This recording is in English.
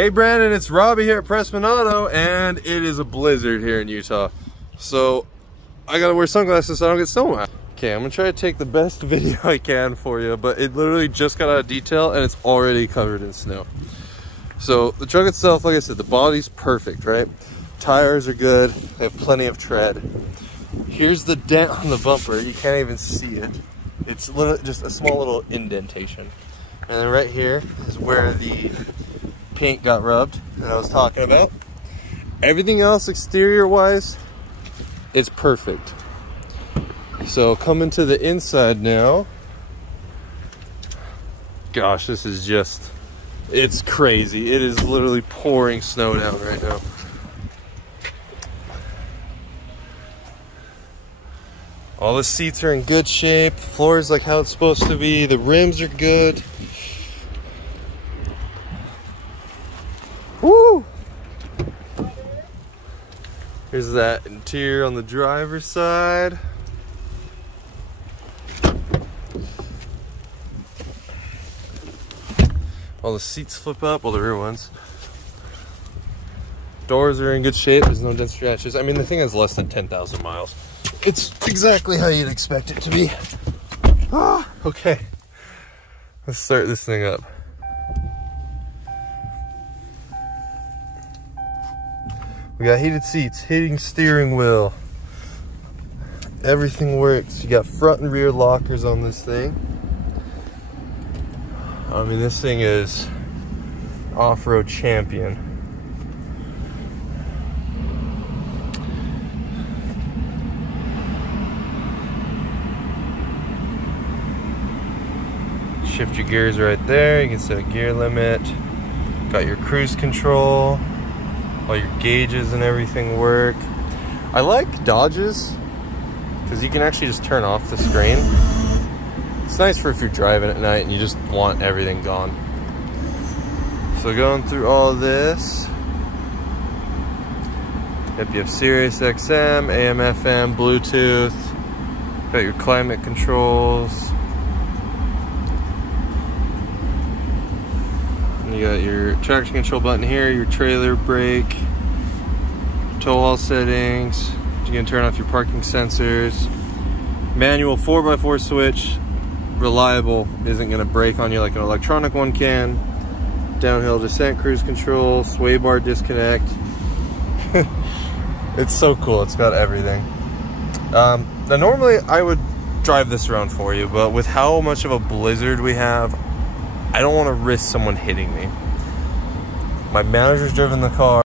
Hey Brandon, it's Robbie here at Pressman Auto, and it is a blizzard here in Utah. So I gotta wear sunglasses so I don't get snow out. Okay, I'm gonna try to take the best video I can for you, but it literally just got out of detail and it's already covered in snow. So the truck itself, like I said, the body's perfect, right? Tires are good, they have plenty of tread. Here's the dent on the bumper, you can't even see it. It's literally just a small little indentation. And then right here is where the paint got rubbed that I was talking about. Everything else exterior wise, it's perfect. So coming to the inside now, gosh, this is just, it's crazy. It is literally pouring snow down right now. All the seats are in good shape. The floor is like how it's supposed to be. The rims are good. Woo! Here's that interior on the driver's side. All the seats flip up, well, the rear ones. Doors are in good shape, there's no dent scratches. I mean, the thing has less than 10,000 miles. It's exactly how you'd expect it to be. Okay. Let's start this thing up. We got heated seats, heating steering wheel. Everything works. You got front and rear lockers on this thing. I mean, this thing is off-road champion. Shift your gears right there. You can set a gear limit. Got your cruise control. All your gauges and everything work. I like Dodges because you can actually just turn off the screen. It's nice for if you're driving at night and you just want everything gone. So going through all this, yep, you have Sirius XM, AM, FM, Bluetooth. Got your climate controls. You got your traction control button here, your trailer brake, tow haul settings. You can turn off your parking sensors. Manual 4x4 switch, reliable, isn't gonna break on you like an electronic one can. Downhill descent cruise control, sway bar disconnect. It's so cool, it's got everything. Now normally I would drive this around for you, but with how much of a blizzard we have, I don't want to risk someone hitting me. My manager's driven the car.